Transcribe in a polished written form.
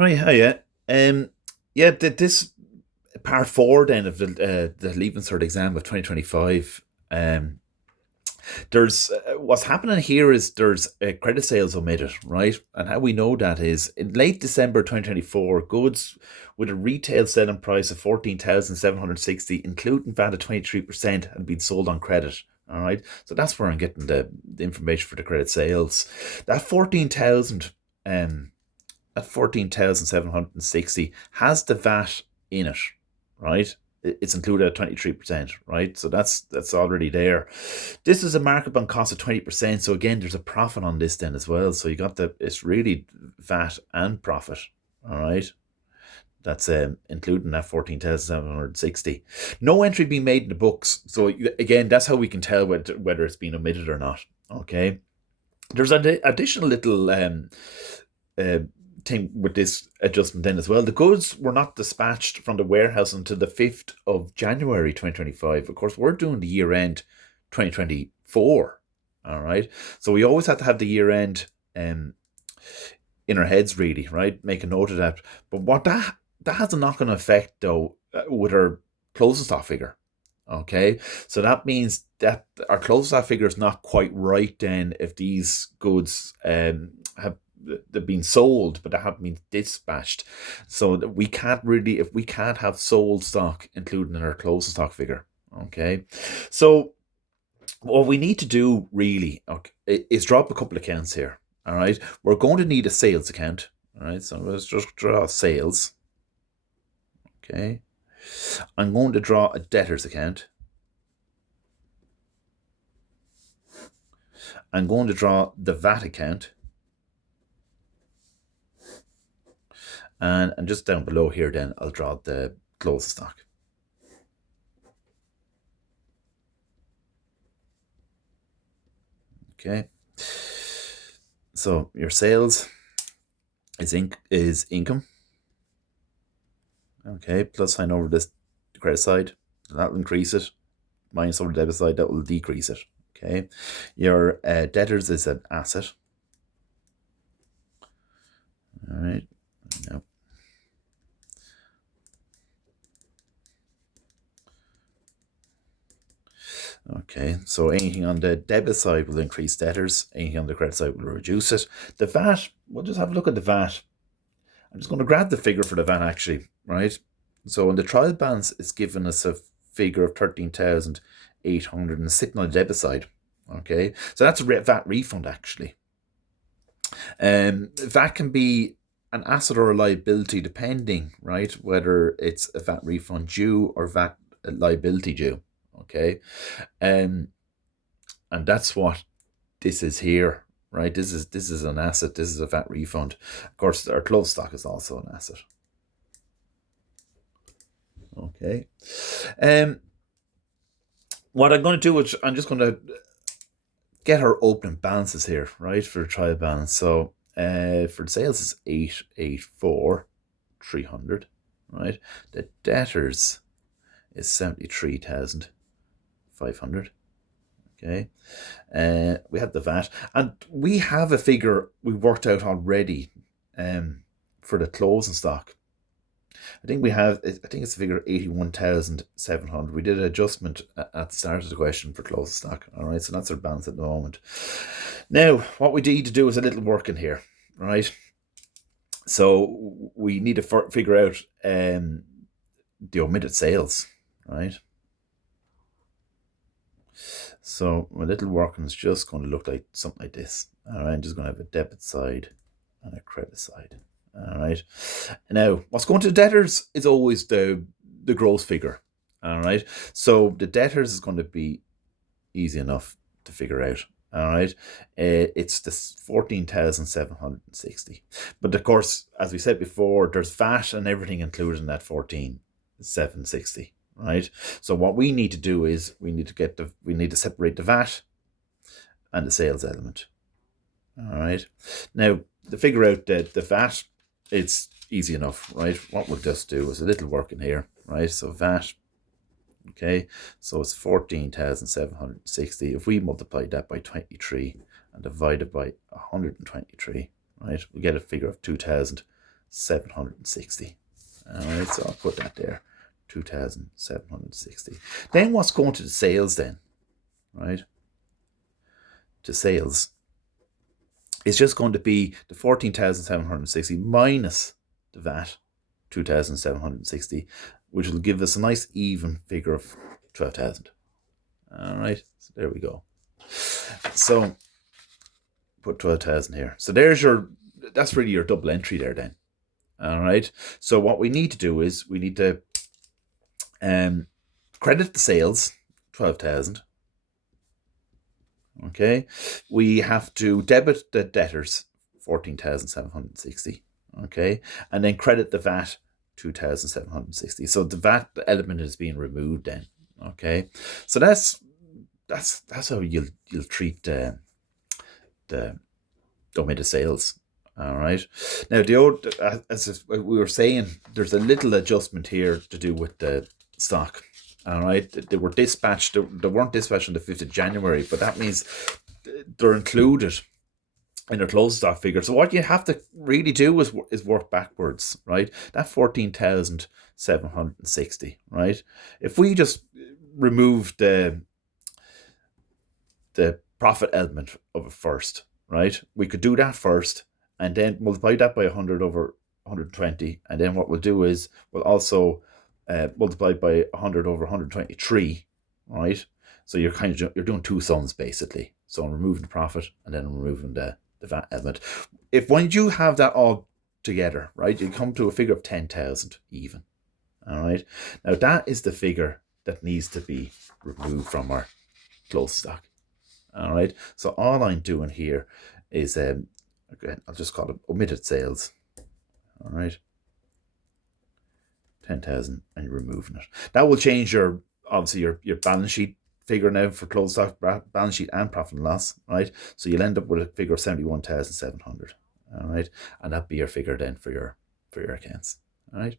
Right, hiya. Yeah, this part four then of the Leaving Cert exam of 2025. Um, there's what's happening here is there's credit sales omitted, right? And how we know that is in late December 2024, goods with a retail selling price of 14,760, including VAT of 23%, had been sold on credit. All right, so that's where I'm getting the information for the credit sales. That 14,000 um at 14,760 has the VAT in it, right? It's included at 23%, right? So that's already there. This is a markup on cost of 20%. So again, there's a profit on this then as well. So you got it's really VAT and profit. All right. That's including that 14,760. No entry being made in the books. So again, that's how we can tell whether it's been omitted or not. Okay. There's an additional little uh, thing with this adjustment then as well. The goods were not dispatched from the warehouse until the 5th of January 2025. Of course, we're doing the year end 2024. All right. So we always have to have the year end in our heads, really, right? Make a note of that. But what that has a knock on effect, though, with our closing stock figure. Okay, so that means that our closing stock figure is not quite right then if these goods have they've been sold but they haven't been dispatched. So that we can't really, if we can't have sold stock included in our closing stock figure. Okay, so what we need to do really, okay, is drop a couple of accounts here. All right, we're going to need a sales account. All right, so let's just draw sales. Okay, I'm going to draw a debtors account. I'm going to draw the VAT account. And just down below here, then I'll draw the closing stock. Okay. So your sales is income. Okay. Plus sign over this credit side. That will increase it. Minus over the debit side, that will decrease it. Okay. Your debtors is an asset. All right. Now, okay, so anything on the debit side will increase debtors, anything on the credit side will reduce it. The VAT, we'll just have a look at the VAT. I'm just going to grab the figure for the VAT actually, right? So in the trial balance, it's given us a figure of 13,800 and sitting on the debit side. Okay, so that's a VAT refund actually. VAT can be an asset or a liability depending, right, whether it's a VAT refund due or VAT liability due. Okay, um, and that's what this is here, right? This is an asset. This is a VAT refund. Of course, our closed stock is also an asset. Okay. Um, what I'm going to do is I'm just going to get our opening balances here, right, for the trial balance. So, for the sales is 884 300, right? The debtors is 73,500. Okay. We have the VAT, and we have a figure we worked out already for the closing stock. I think it's a figure 81,700. We did an adjustment at the start of the question for closing stock. All right, so that's our balance at the moment. Now, what we need to do is a little work in here, right? So we need to figure out the omitted sales, right? So my little working is just going to look like something like this. All right, I'm just going to have a debit side and a credit side. All right. Now, what's going to the debtors is always the gross figure. All right. So the debtors is going to be easy enough to figure out. All right. It's this 14,760. But of course, as we said before, there's VAT and everything included in that 14,760. Right. So what we need to do is we need to separate the VAT and the sales element. All right. Now, to figure out the VAT, it's easy enough, right? What we'll just do is a little work in here, right? So VAT, okay, so it's 14,760. If we multiply that by 23 and divide it by 123, right, we get a figure of 2,000 2,760. All right, so I'll put that there, 2,760. Then what's going to the sales then, right? To sales is just going to be the 14,760 minus the VAT, 2,760, which will give us a nice even figure of 12,000. All right, so there we go. So put 12,000 here. So that's really your double entry there then. All right. So what we need to do is we need to credit the sales, 12,000. Okay. We have to debit the debtors, 14,760. Okay. And then credit the VAT, 2,760. So the VAT element is being removed then. Okay. So that's how you'll treat the omitted sales. All right. Now, as we were saying, there's a little adjustment here to do with the stock. All right. They were dispatched. They weren't dispatched on the 5th of January, but that means they're included in their closing stock figure. So what you have to really do is work backwards, right? That 14,760, right? If we just remove the profit element of it first, right? We could do that first and then multiply that by 100 over 120. And then what we'll do is we'll also multiply by 100 over 123, right? So you're doing two sums basically. So I'm removing the profit and then I'm removing the VAT element. When you have that all together, right, you come to a figure of 10,000 even. All right. Now that is the figure that needs to be removed from our closed stock. All right. So all I'm doing here is, again, I'll just call it omitted sales. All right. 10,000 and you're removing it. That will change your balance sheet figure now for closed stock, balance sheet and profit and loss, right? So you'll end up with a figure of 71,700. All right. And that'll be your figure then for your accounts. All right.